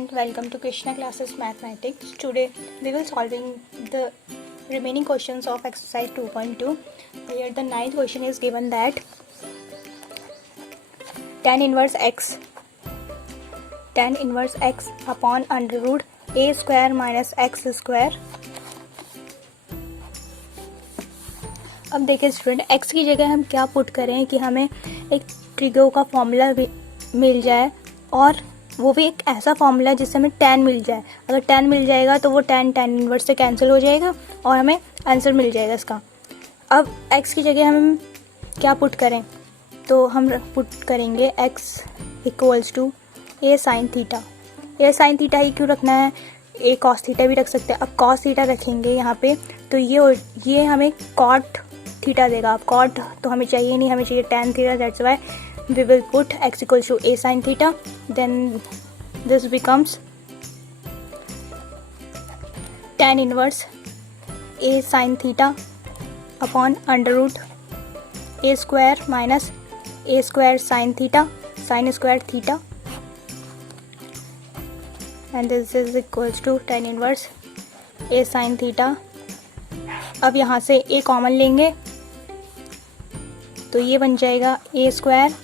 student, welcome to Krishna Classes Mathematics. Today we will solving the remaining questions of exercise 2.2. Here the ninth question is given that tan inverse x upon under root a square minus x square. अब देखिए student, x की जगह हम क्या put करें कि हमें एक ट्रिगो का फॉर्मूला मिल जाए, और वो भी एक ऐसा फॉर्मूला जिससे हमें tan मिल जाए. अगर tan मिल जाएगा तो वो tan इनवर्स से कैंसिल हो जाएगा और हमें आंसर मिल जाएगा इसका. अब x की जगह हम क्या पुट करें, तो हम पुट करेंगे x equals to a sine theta. a sine theta ही क्यों रखना है, a कॉस थीटा भी रख सकते हैं. अब कॉस थीटा रखेंगे यहाँ पे तो ये हमें कॉट थीटा देगा. अब कॉट तो हमें चाहिए नहीं, हमें चाहिए tan theta. That's why we will put x equals to a sin theta. Then this becomes tan inverse a sin theta upon under root a square minus a square sin theta, sin square theta, and this is equals to tan inverse a sin theta. अब यहाँ से a common लेंगे तो ये बन जाएगा a square,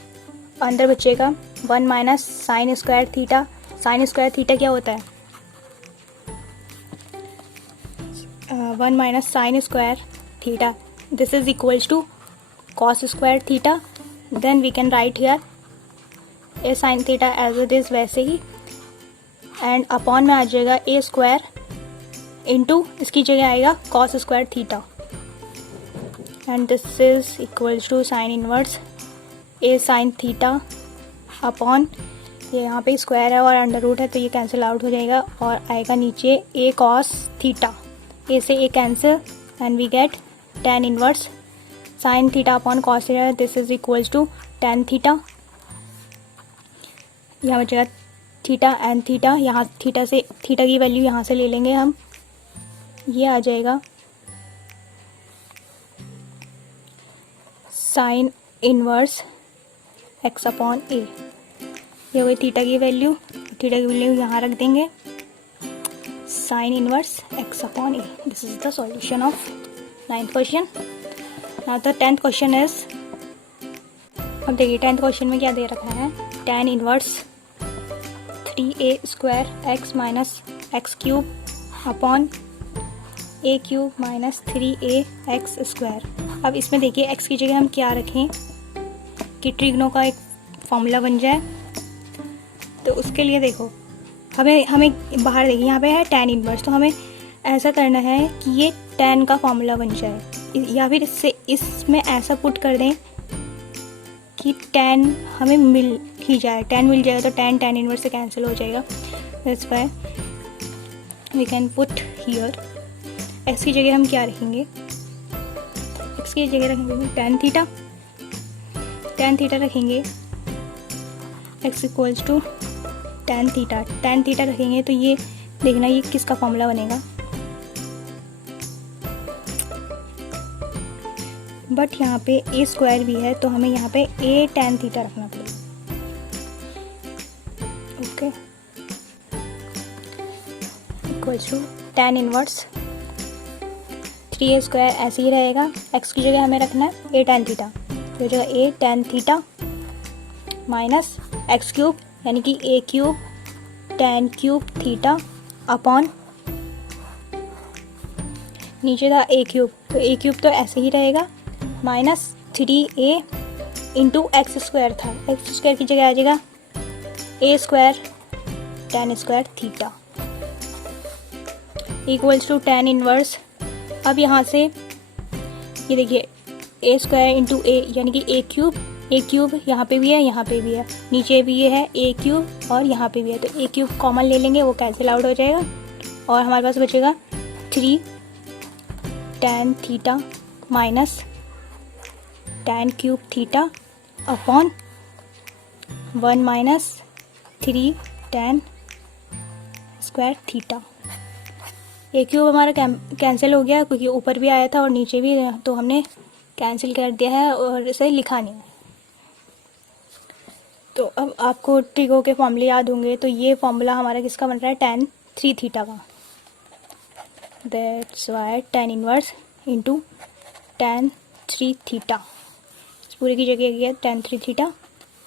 अंदर बचेगा 1 minus sine square theta. Sine square theta क्या होता है, 1 minus sine square theta. This is equals to cos square theta. Then we can write here a sine theta as it is वैसे ही, and upon में आ जाएगा ए square into इसकी जगह आएगा cos square theta, and this is equals to sine inverse a sine theta upon, ये यहाँ पे स्क्वायर है और अंडर रूट है तो ये कैंसिल आउट हो जाएगा और आएगा नीचे ए कॉस थीटा. ए से A cancel and we get tan inverse sine theta upon cos theta. This is equals to tan theta. यहाँ बचेगा थीटा एंड थीटा. यहाँ थीटा की वैल्यू यहाँ से ले लेंगे हम, ये आ जाएगा sine inverse x upon A. ये हो गई थीटा की वैल्यू. थीटा की वैल्यू यहाँ रख देंगे, sign inverse x upon A. This is the solution of 9th question. Now the 10th question is, अब देखिए 10th क्वेश्चन में क्या दे रखा है, tan inverse 3a square x minus X cube upon a cube minus 3a x square. अब इसमें देखिए x की जगह हम क्या रखें कि ट्रिग्नो का एक फॉर्मूला बन जाए. तो उसके लिए देखो हमें बाहर देखिए यहाँ पे है tan इनवर्स, तो हमें ऐसा करना है कि ये tan का फॉर्मूला बन जाए, या फिर इसमें ऐसा पुट कर दें कि tan हमें मिल ही जाए. tan मिल जाएगा तो tan इनवर्स से कैंसिल हो जाएगा. That's why we can put here x की जगह हम क्या रखेंगे, x की जगह रखेंगे tan थीटा. tan थीटा रखेंगे x equals to tan theta. tan theta रखेंगे तो ये देखना ये किसका फॉर्मूला बनेगा, बट यहाँ पे a स्क्वायर भी है तो हमें यहाँ पे a tan थीटा रखना पड़ेगा. Okay, equals to tan inverse 3a square ऐसे ही रहेगा. x की जगह हमें रखना है a tan थीटा, तो जो a tan theta minus X cube यानी कि a cube tan cube theta upon, नीचे था a क्यूब तो a क्यूब तो ऐसे ही रहेगा, minus 3a into X square था. एक्स स्क्वायर की जगह आ जाएगा a square tan square theta equals to tan inverse. अब यहाँ से ये देखिए a स्क्वायर इंटू a यानी कि a क्यूब यहाँ पे भी है, यहाँ पे भी है, नीचे भी ये है a क्यूब और यहाँ पे भी है, तो a क्यूब कॉमन ले लेंगे, वो कैंसिल आउट हो जाएगा और हमारे पास बचेगा 3 tan theta minus tan cube theta upon 1 minus 3 tan square theta. A cube हमारा कैंसिल हो गया क्योंकि ऊपर भी आया था और नीचे भी, तो हमने कैंसिल कर दिया है और इसे लिखा नहीं है. तो अब आपको ट्रिगो के फॉर्मूले याद होंगे, तो ये फॉर्मूला हमारा किसका बन रहा है, tan 3 थीटा का। That's why tan inverse into tan 3 theta, इस पूरे की जगह ये tan 3 theta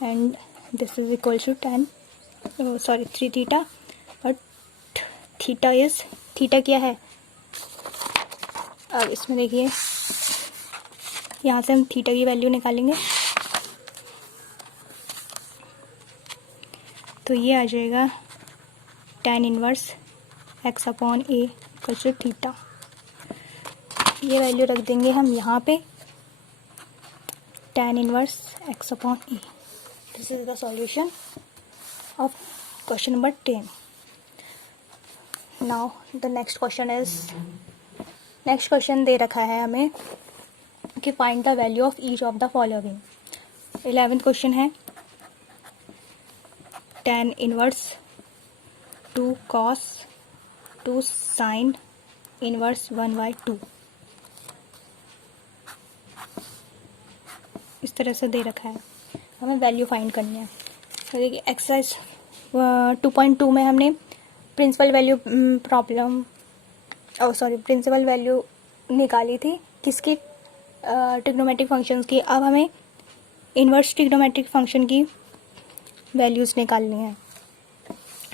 and this is equal to tan 3 theta, but theta क्या है। अब इसमें देखिए, यहाँ से हम थीटा की वैल्यू निकालेंगे, तो ये आ जाएगा tan inverse x upon A equal to theta. ये वैल्यू रख देंगे हम यहाँ पे, tan inverse x upon A. This is the solution of question number 10। Now the next question दे रखा है हमें कि find the value of each of the following. 11th question है tan inverse 2 cos 2 sin inverse 1/2, इस तरह से दे रखा है, हमें वैल्यू फाइंड करनी है। तो देखिए एक्सरसाइज 2.2 में हमने प्रिंसिपल वैल्यू निकाली थी किसकी, ट्रिग्नोमेट्रिक फंक्शंस की। अब हमें इन्वर्स ट्रिग्नोमेट्रिक फंक्शन की वैल्यूज़ निकालनी है।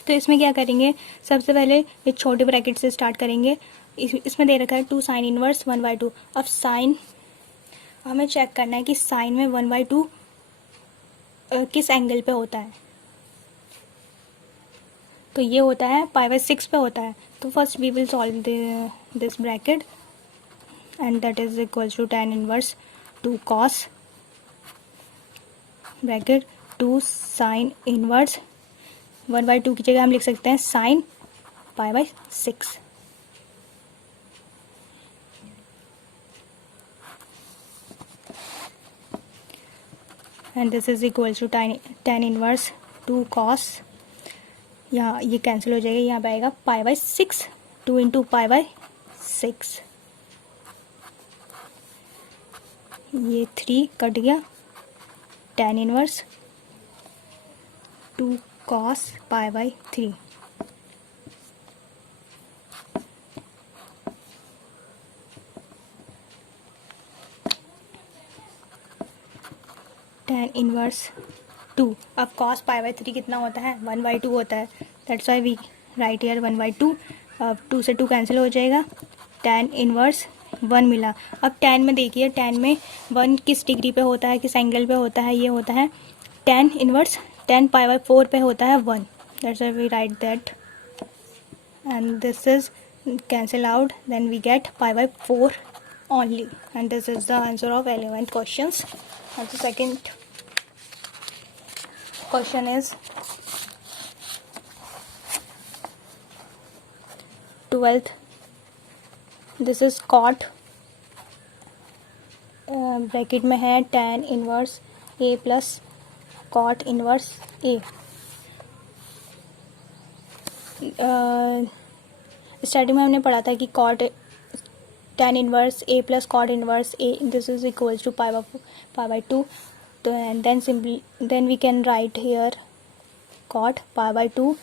तो इसमें क्या करेंगे, सबसे पहले एक छोटे ब्रैकेट से स्टार्ट करेंगे। इसमें दे रखा है 2 साइन इनवर्स 1/2। अब साइन हमें चेक करना है कि साइन में 1/2 किस एंगल पे होता है, तो ये होता है π/6 पे होता है। तो first we will solve this bracket and that is equal to tan inverse 2 cos bracket 2 sine inverse 1/2 की जगह हम लिख सकते हैं sine π/6। And this is equal to tan inverse 2 cos, यहाँ ये कैंसिल हो जाएगा, यहाँ पे आएगा π/6, 2 इंटू π/6, ये 3 कट गया, tan inverse 2 cos π/3। tan inverse 2, अब cos π/3 कितना होता है, 1/2 होता है, that's why we write here 1/2। अब 2 से 2 कैंसिल हो जाएगा, tan इनवर्स 1 मिला। अब tan में देखिए, tan में 1 किस डिग्री पे होता है, किस एंगल पे होता है, ये होता है tan इनवर्स tan π/4 पे होता है 1, that's why we write that and this is cancel out, then we get π/4 only, and this is the answer of 11th questions. And the second question is 12th. This is cot, bracket में है tan inverse a plus cot inverse a। Starting में हमने पढ़ा था कि cot tan inverse a plus cot inverse a, this is equals to π/2, then we can write here cot π/2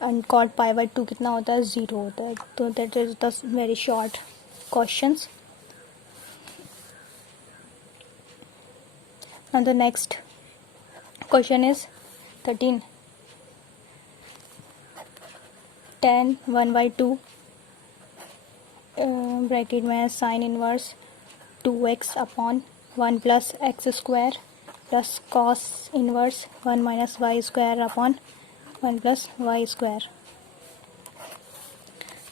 and cot π/2 कितना होता है, 0 होता है। तो that is the very short questions. Now the next question is 13, tan 1/2 bracket में sine inverse 2x upon 1 plus X square plus cos inverse 1 minus Y square upon 1 plus Y square.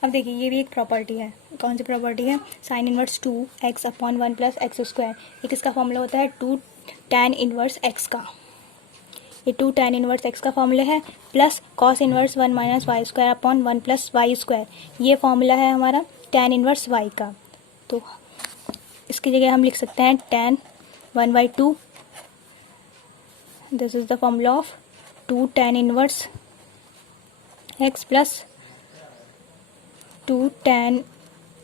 अब देखिए ये भी एक प्रॉपर्टी है, कौन सी property है, sine inverse 2x upon 1 plus X square. एक इसका फॉर्मूला होता है 2 tan इनवर्स x का, ये 2 tan इनवर्स x का फॉर्मूला है, plus cos inverse 1 minus Y square upon 1 plus Y square, ये फॉर्मूला है हमारा tan इनवर्स y का। तो इसकी जगह हम लिख सकते हैं tan 1/2, this is the formula of 2 tan inverse x plus 2 tan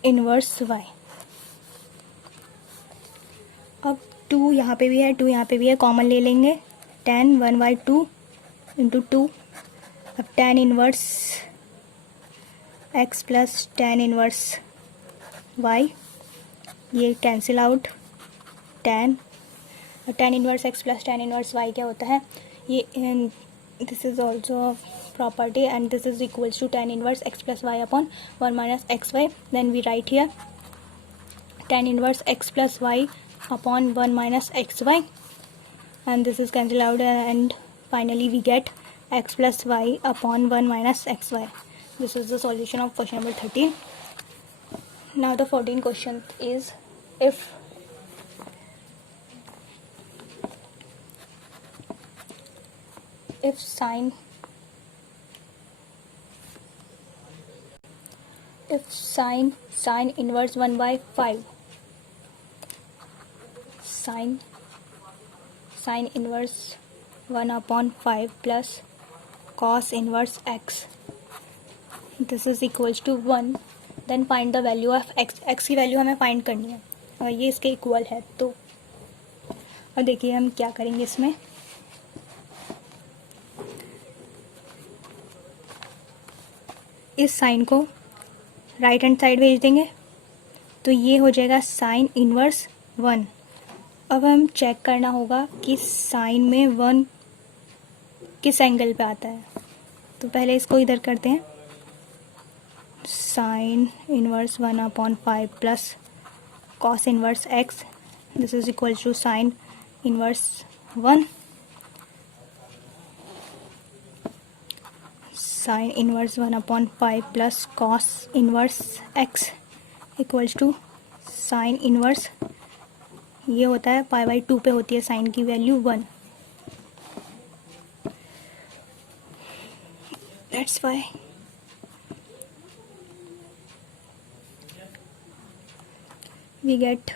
inverse y। अब 2 यहाँ पे भी है, 2 यहाँ पे भी है, कॉमन ले लेंगे, tan 1/2 इंटू 2. अब tan inverse x plus tan inverse y, ये cancel out. tan inverse x plus tan inverse y क्या होता है, ये this is also property and this is equals to tan inverse x plus y upon 1 minus X Y. Then we write here tan inverse x plus y upon 1 minus X Y, and this is cancelled out and finally we get x plus y upon 1 minus xy. This is the solution of question number 13. Now the 14th question is, if sine inverse 1 by 5, sine inverse 1 upon 5 plus cos inverse x, this is equals to 1, then find the value of x. x की value हमें find करनी है और ये इसके equal है. तो और देखिए हम क्या करेंगे इसमें, इस साइन को राइट हैंड साइड भेज देंगे तो ये हो जाएगा साइन इनवर्स 1. अब हम चेक करना होगा कि साइन में 1 किस एंगल पे आता है. तो पहले इसको इधर करते हैं, sine inverse 1 upon 5 plus cos inverse x, this is equal to sine inverse 1, sine inverse 1 upon 5 plus cos inverse x equals to sine inverse, ये होता है पाई बाई 2 पे होती है साइन की value 1. That's why we get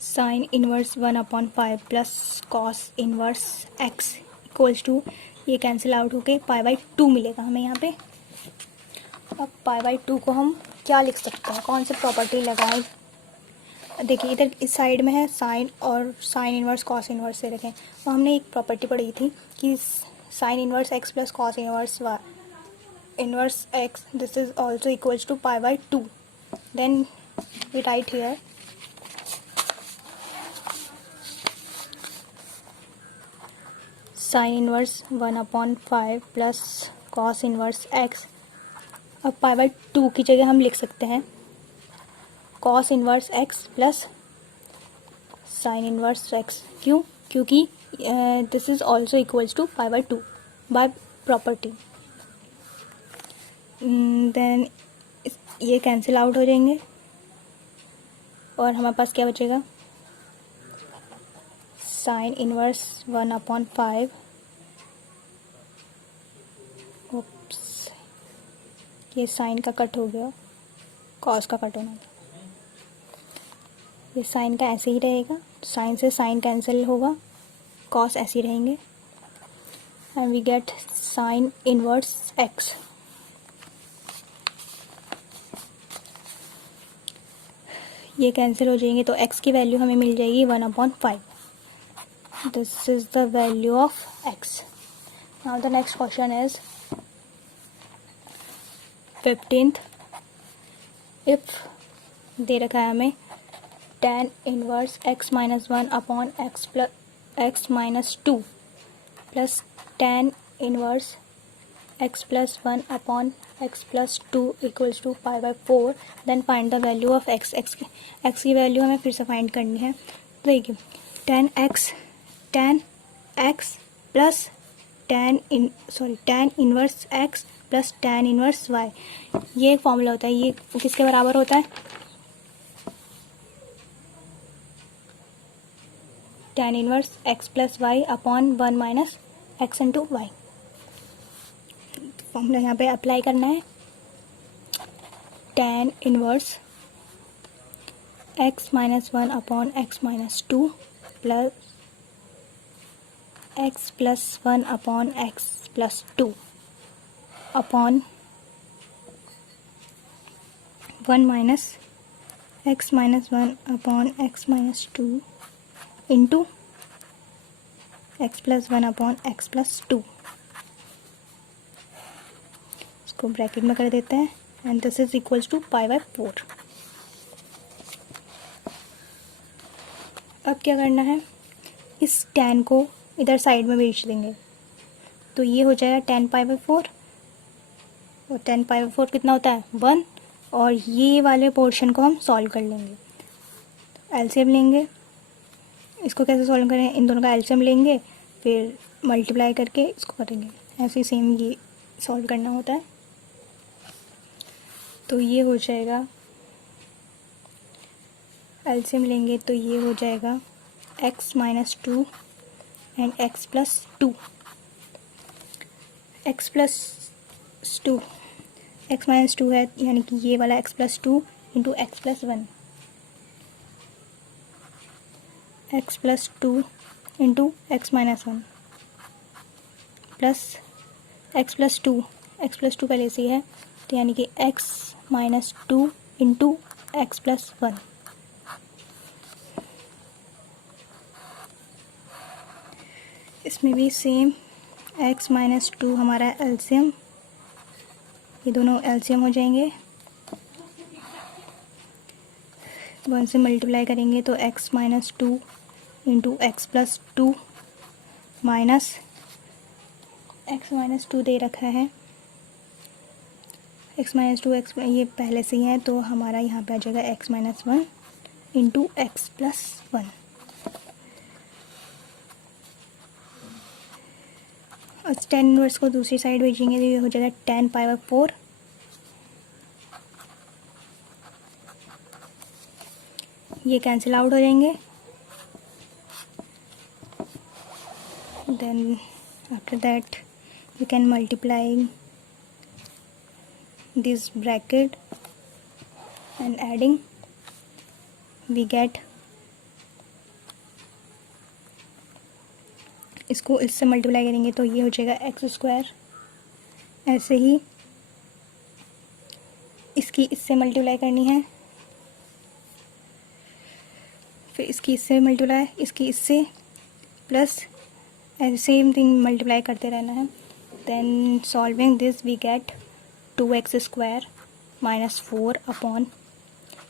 sine inverse 1 upon 5 plus cos inverse x equals to, ये cancel out होके pi by 2 मिलेगा हमें यहाँ पे. अब पाई बाई 2 को हम क्या लिख सकते हैं, कौन सी प्रॉपर्टी लगाएं. देखिए इधर इस साइड में है साइन और साइन इनवर्स कॉस इनवर्स से रखें. तो हमने एक प्रॉपर्टी पढ़ी थी कि sine inverse x plus cos inverse y inverse x, this is also equals to pi by 2. Then we write here sine inverse 1 upon 5 plus cos inverse x. अब पाई by 2 की जगह हम लिख सकते हैं cos inverse x plus sine inverse x. क्यों, क्योंकि this is also equals to pi by 2 by property. Then ये कैंसिल आउट हो जाएंगे और हमारे पास क्या बचेगा, साइन इनवर्स 1 अपॉन 5, ये साइन का कट हो गया, कॉस का कट होना था, ये साइन का ऐसे ही रहेगा, साइन से साइन कैंसिल होगा, कॉस ऐसे ही रहेंगे and we get sine inverse x. ये कैंसिल हो जाएंगे तो x की वैल्यू हमें मिल जाएगी 1 upon 5. This is the value of x. Now the next question is 15th. If दे रखा है हमें tan inverse x minus 1 upon x plus x minus 2 plus tan inverse x plus 1 upon x plus 2 equals to pi by 4. Then find the value of x. x की value हमें फिर से find करनी है. तो देखिए tan x plus tan inverse x plus tan inverse y, ये एक फॉर्मूला होता है. ये किसके बराबर होता है, tan inverse x plus y upon 1 minus X into Y. Formula यहाँ पे अप्लाई करना है. tan inverse x minus 1 upon x minus 2 plus x plus 1 upon x plus 2 upon 1 minus x minus 1 upon x minus 2 into X plus 1 upon X plus 2, इसको bracket में कर देते हैं and this is equals to pi by 4। अब क्या करना है, इस tan को इधर साइड में भेज देंगे, तो ये हो जाएगा tan पाई बाय 4, और tan पाई बाय 4 कितना होता है 1, और ये वाले पोर्शन को हम सॉल्व कर लेंगे। एलसीएम लेंगे, इसको कैसे सॉल्व करें, इन दोनों का एलसीएम लेंगे, फिर मल्टीप्लाई करके इसको करेंगे, ऐसे ही सेम ये सॉल्व करना होता है। तो ये हो जाएगा, एलसीएम लेंगे तो ये हो जाएगा x minus 2 and x plus 2, x plus 2, x minus 2 है, यानी कि ये वाला x plus 2 into X plus 1, x plus 2 into x minus 1 plus x plus 2, x plus 2 पहले से ही है, तो यानी कि x minus 2 into X plus 1। इसमें भी सेम x माइनस 2 हमारा एलसीएम, ये दोनों एलसीएम हो जाएंगे, 1 से मल्टीप्लाई करेंगे तो x minus 2 into X plus 2 minus x minus 2 दे रखा है, x माइनस 2 एक्स ये पहले से ही है, तो हमारा यहाँ पे आ जाएगा x minus 1 into X plus 1। और tan इनवर्स को दूसरी साइड भेजेंगे तो ये हो जाएगा tan पाई बाय 4, ये कैंसिल आउट हो जाएंगे, then after that you can multiply this bracket and adding, we get, इसको इससे मल्टीप्लाई करेंगे तो ये हो जाएगा एक्स स्क्वायर, ऐसे ही इसकी इससे मल्टीप्लाई करनी है, फिर इसकी इससे मल्टीप्लाई, इसकी इससे, प्लस ऐसे सेम थिंग मल्टीप्लाई करते रहना है। Then solving this we get 2x square minus 4 upon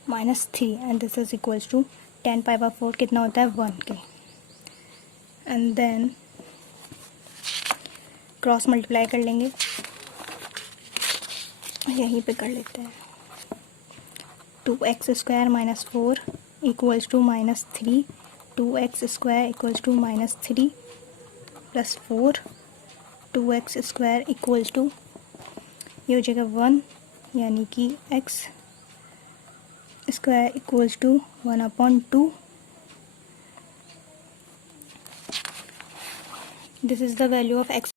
minus 3 and this is equals to tan pi by 4 कितना होता है 1 के, एंड देन क्रॉस मल्टीप्लाई कर लेंगे, यहीं पे कर लेते हैं, 2x square minus 4 equals to minus 3, 2x square equals to minus 3 plus 4, 2x square equals to ये हो जाएगा 1, यानी कि x square equals to 1 upon 2, this is the value of x,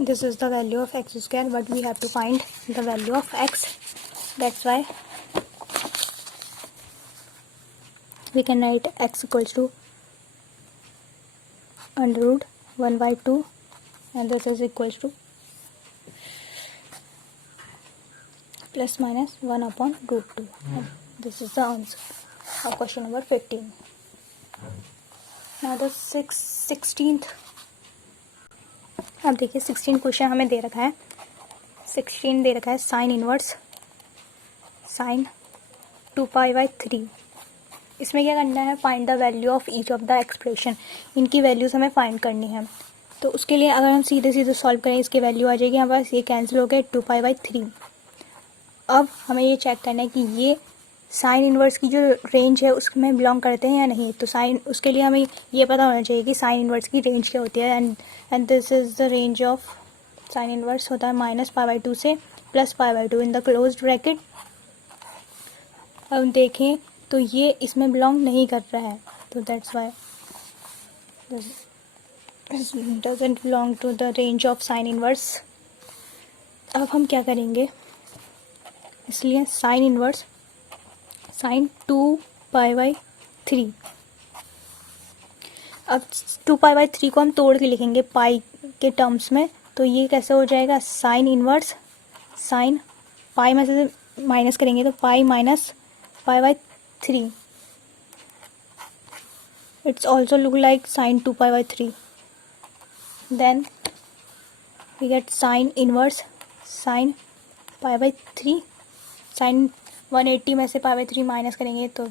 this is the value of x square, but we have to find the value of x, that's why we can write x equals to under root 1 by 2 and this is equals to plus minus 1 upon root 2, and this is the answer of question number 15. Now the 16th, अब देखिए 16 question हमें दे रखा है, 16 दे रखा है sine inverse sine 2 pi by 3। इसमें क्या करना है, find the value of each of the expression, इनकी वैल्यूज हमें फाइंड करनी है। तो उसके लिए अगर हम सीधे सीधे सॉल्व करें, इसकी वैल्यू आ जाएगी हमारे पास, ये कैंसिल हो गए 2 पाई बाई 3। अब हमें ये चेक करना है कि ये साइन इनवर्स की जो रेंज है उसमें बिलोंग करते हैं या नहीं। तो साइन, उसके लिए हमें ये पता होना चाहिए कि साइन इनवर्स की रेंज क्या होती है, and this is the range of sine inverse होता है माइनस पाई बाई 2 से plus pi by 2 in the closed bracket. अब देखें तो ये इसमें बिलोंग नहीं कर रहा है, तो that's why doesn't belong to the range of sine inverse. अब हम क्या करेंगे, इसलिए sine inverse sine 2 pi by 3, अब 2 पाई बाई 3 को हम तोड़ के लिखेंगे पाई के टर्म्स में, तो ये कैसे हो जाएगा, साइन इनवर्स साइन पाई में से माइनस करेंगे तो पाई minus pi by 3 It's also look like sine 2 pi by 3. Then we get sine inverse sine pi by 3. Sign 180 में से पाई बाई 3 माइनस करेंगे तो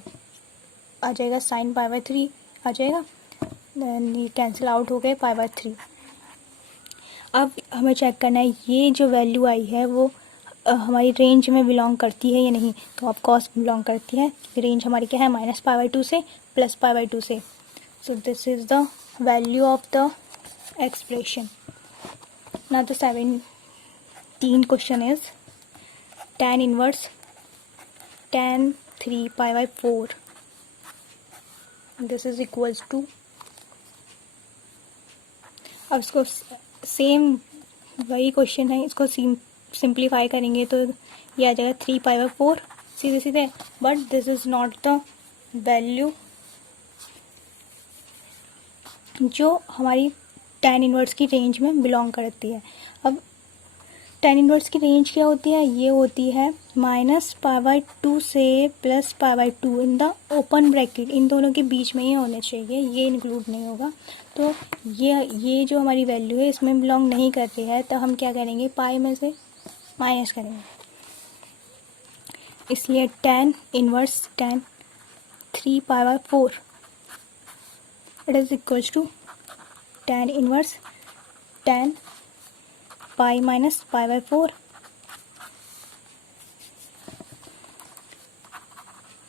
आ जाएगा साइन पाई बाई 3 आ जाएगा. देन ये कैंसिल आउट हो गए पाई बाई 3. अब हमें चेक करना है ये जो वैल्यू आई है वो हमारी रेंज में बिलोंग करती है या नहीं. तो ऑफ कोर्स बिलोंग करती है. रेंज हमारी क्या है माइनस पाई बाई 2 से प्लस पाई बाई 2 से. So this is the value of the expression. Now the 17th question is tan inverse tan 3 pi by 4. This is equals to. अब इसको same वही क्वेश्चन है, इसको सिंप्लीफाई करेंगे तो ये आ जाएगा 3 pi by 4 सीधे सीधे. But this is not the value जो हमारी tan इनवर्स की रेंज में बिलोंग करती है. अब tan इनवर्स की रेंज क्या होती है, ये होती है माइनस पाई बाई 2 से plus pi by 2 in the open bracket. इन दोनों के बीच में ही होने चाहिए, ये इंक्लूड नहीं होगा. तो ये जो हमारी वैल्यू है इसमें बिलोंग नहीं कर रही है. तो हम क्या करेंगे पाई में से माइनस करेंगे. इसलिए tan inverse tan 3 pi by 4 it is equals to tan inverse tan pi minus pi by 4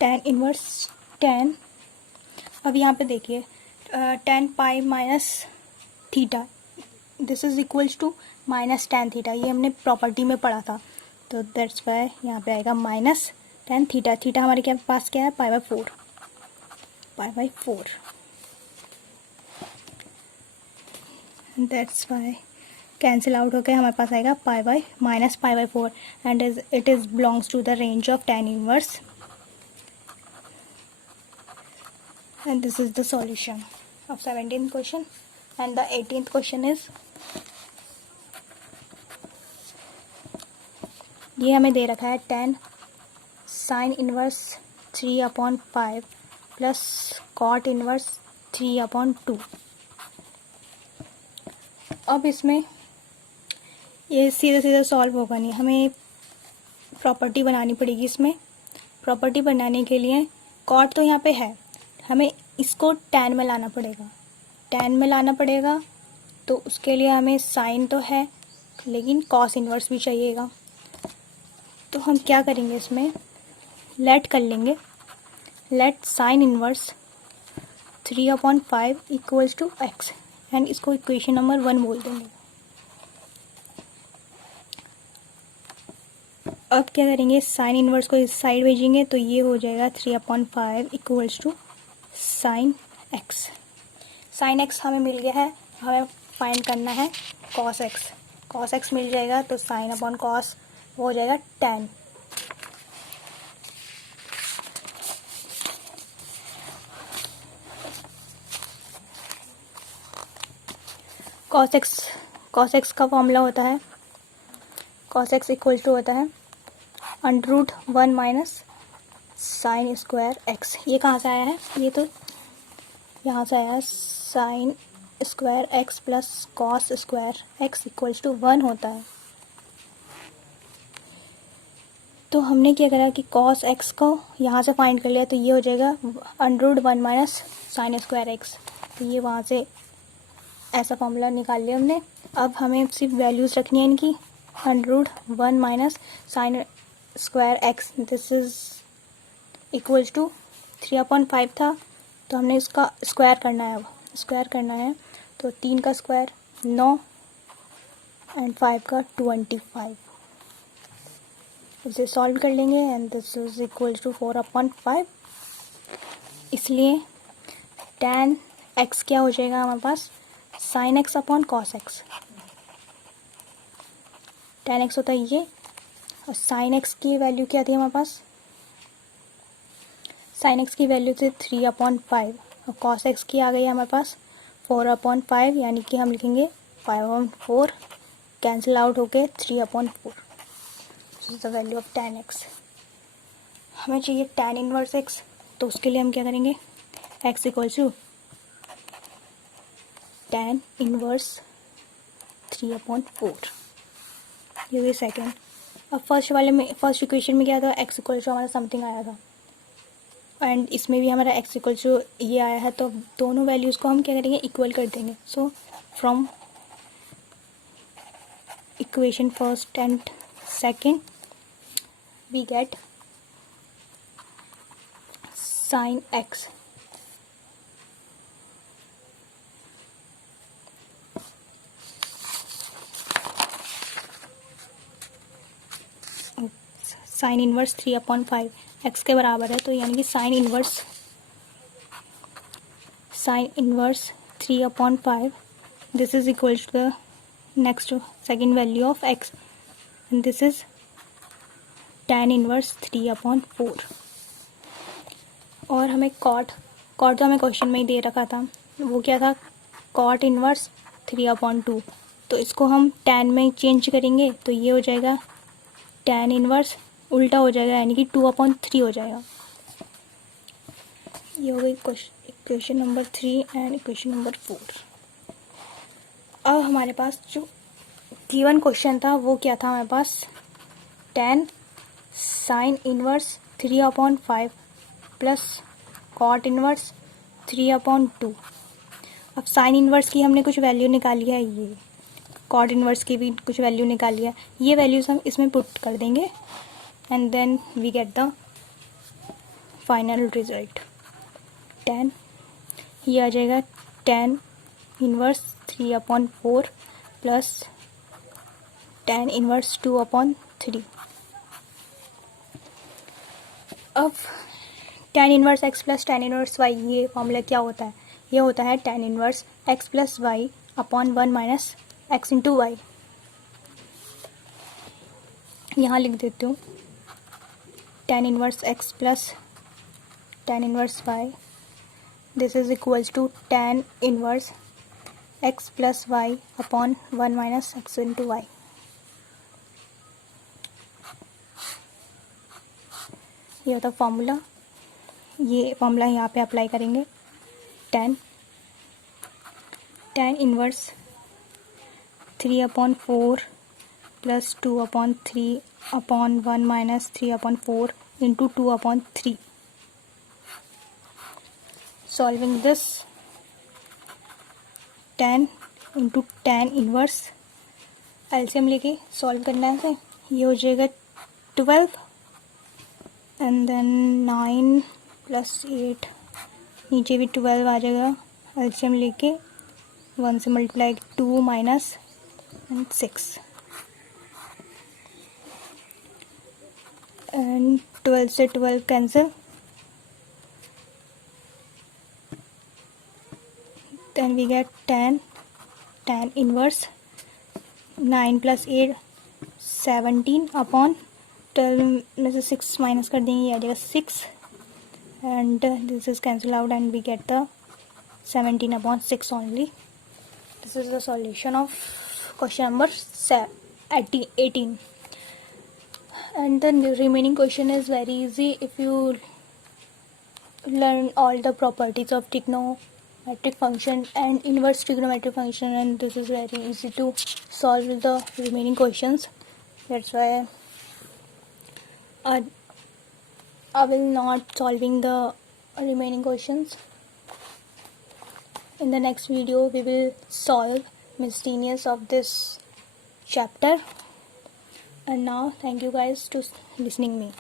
tan inverse tan. अब यहाँ पे देखिए tan pi minus theta this is equals to minus tan theta. ये हमने property में पढ़ा था. तो दैट्स वाई यहाँ पे आएगा माइनस tan थीटा. थीटा हमारे क्या पास क्या है pi by 4 pi by 4. That's why cancel out होकर हमारे पास आएगा pi by minus pi by 4 and it is belongs to the range of tan inverse. And this is the solution of 17th question. And the 18th question is ये हमें दे रखा है tan sine inverse 3/5 plus cot inverse 3/2. अब इसमें ये सीधा सीधा सॉल्व होगा नहीं, हमें प्रॉपर्टी बनानी पड़ेगी. इसमें प्रॉपर्टी बनाने के लिए कॉट तो यहाँ पे है, हमें इसको tan में लाना पड़ेगा. tan में लाना पड़ेगा तो उसके लिए हमें साइन तो है लेकिन कॉस इनवर्स भी चाहिएगा. तो हम क्या करेंगे इसमें लेट कर लेंगे. Let sine inverse 3/5 equals to x and इसको इक्वेशन नंबर 1 बोल देंगे. अब क्या करेंगे साइन इनवर्स को इस साइड भेजेंगे तो ये हो जाएगा 3/5 equals to sine X. Sine X हमें मिल गया है. हमें फाइंड करना है कॉस एक्स. कॉस एक्स मिल जाएगा तो साइन अपॉन कॉस हो जाएगा tan. कॉस एक्स का फॉर्मूला होता है कॉस एक्स इक्वल टू होता है √1 माइनस साइन स्क्वायर एक्स. ये कहाँ से आया है, ये तो यहाँ से आया है. Sine square X plus cos square X equals to 1 होता है. तो हमने क्या करा कि कॉस एक्स को यहाँ से फाइंड कर लिया तो ये हो जाएगा √1 माइनस साइन स्क्वायर एक्स. तो ये वहाँ से ऐसा फॉर्मूला निकाल लिया हमने. अब हमें सिर्फ वैल्यूज़ रखनी है इनकी. √1 minus sine square X this is equals to 3/5 था तो हमने इसका स्क्वायर करना है. अब स्क्वायर करना है तो 3 का स्क्वायर 9 एंड 5 का 25. इसे सॉल्व कर लेंगे and this is equals to 4/5. इसलिए tan x क्या हो जाएगा हमारे पास sine x upon cos x. tan x होता है ये और साइन एक्स की वैल्यू क्या थी हमारे पास. साइन एक्स की वैल्यू थी 3/5 और कॉस एक्स की आ गई है हमारे पास 4/5 यानी कि हम लिखेंगे 5/4 कैंसिल आउट होके 3/4. This is the value of tan x. हमें चाहिए tan इनवर्स x तो उसके लिए हम क्या करेंगे x equals to tan inverse 3/4, ये हुई सेकेंड। अब फर्स्ट इक्वेशन में क्या था, x इक्वल टू हमारा समथिंग आया था, एंड इसमें भी हमारा x इक्वल टू ये आया है, तो दोनों वैल्यूज़ को हम क्या करेंगे, इक्वल कर देंगे। So from equation first and second we get sin x sine inverse 3/5 x के बराबर है, तो यानी कि sine inverse 3/5 this is equal to the next second value of x, and this is tan inverse 3/4। और हमें कॉट तो हमें क्वेश्चन में ही दे रखा था, वो क्या था, कॉट इनवर्स 3/2, तो इसको हम tan में चेंज करेंगे तो ये हो जाएगा tan इनवर्स उल्टा हो जाएगा, यानी कि 2/3 हो जाएगा। ये हो गई equation number 3 and equation number 4। अब हमारे पास जो गिवन क्वेश्चन था वो क्या था हमारे पास, tan sine inverse 3/5 plus cot inverse 3/2। अब साइन इनवर्स की हमने कुछ वैल्यू निकाली है, ये कॉट इनवर्स की भी कुछ वैल्यू निकाली है, ये वैल्यूज़ हम इसमें पुट कर देंगे, and then we get the final result. tan ये आ जाएगा tan inverse 3/4 plus tan inverse 2/3। अब tan inverse x plus tan inverse y, ये फॉर्मूला क्या होता है, ये होता है tan inverse x plus y upon 1 minus x into y. यहाँ लिख देती हूँ tan inverse x plus tan inverse y, this is equals to tan inverse x plus y upon 1 minus x into Y. ये होता formula, ये formula यहाँ पे apply करेंगे। tan inverse 3/4 plus 2/3 upon 1 minus 3/4 into 2/3। Solving this, tan into tan inverse LCM लेके solve करना है, ये हो जाएगा 12 एंड देन 9 प्लस 8, नीचे भी 12 आ जाएगा, एलसीएम लेके 1 से मल्टीप्लाई 2 माइनस एंड 6 एंड 12 से 12 cancel, then we get tan inverse 9 plus 8 17 upon 12 में से 6 माइनस कर देंगे, ये आ जाएगा 6 and this is cancel out and we get the 17/6 only. This is the solution of question number 18. And the remaining question is very easy if you learn all the properties of trigonometric function and inverse trigonometric function, and this is very easy to solve the remaining questions. That's why I will not solving the remaining questions. In the next video we will solve miscellaneous of this chapter. And now thank you guys to listening me.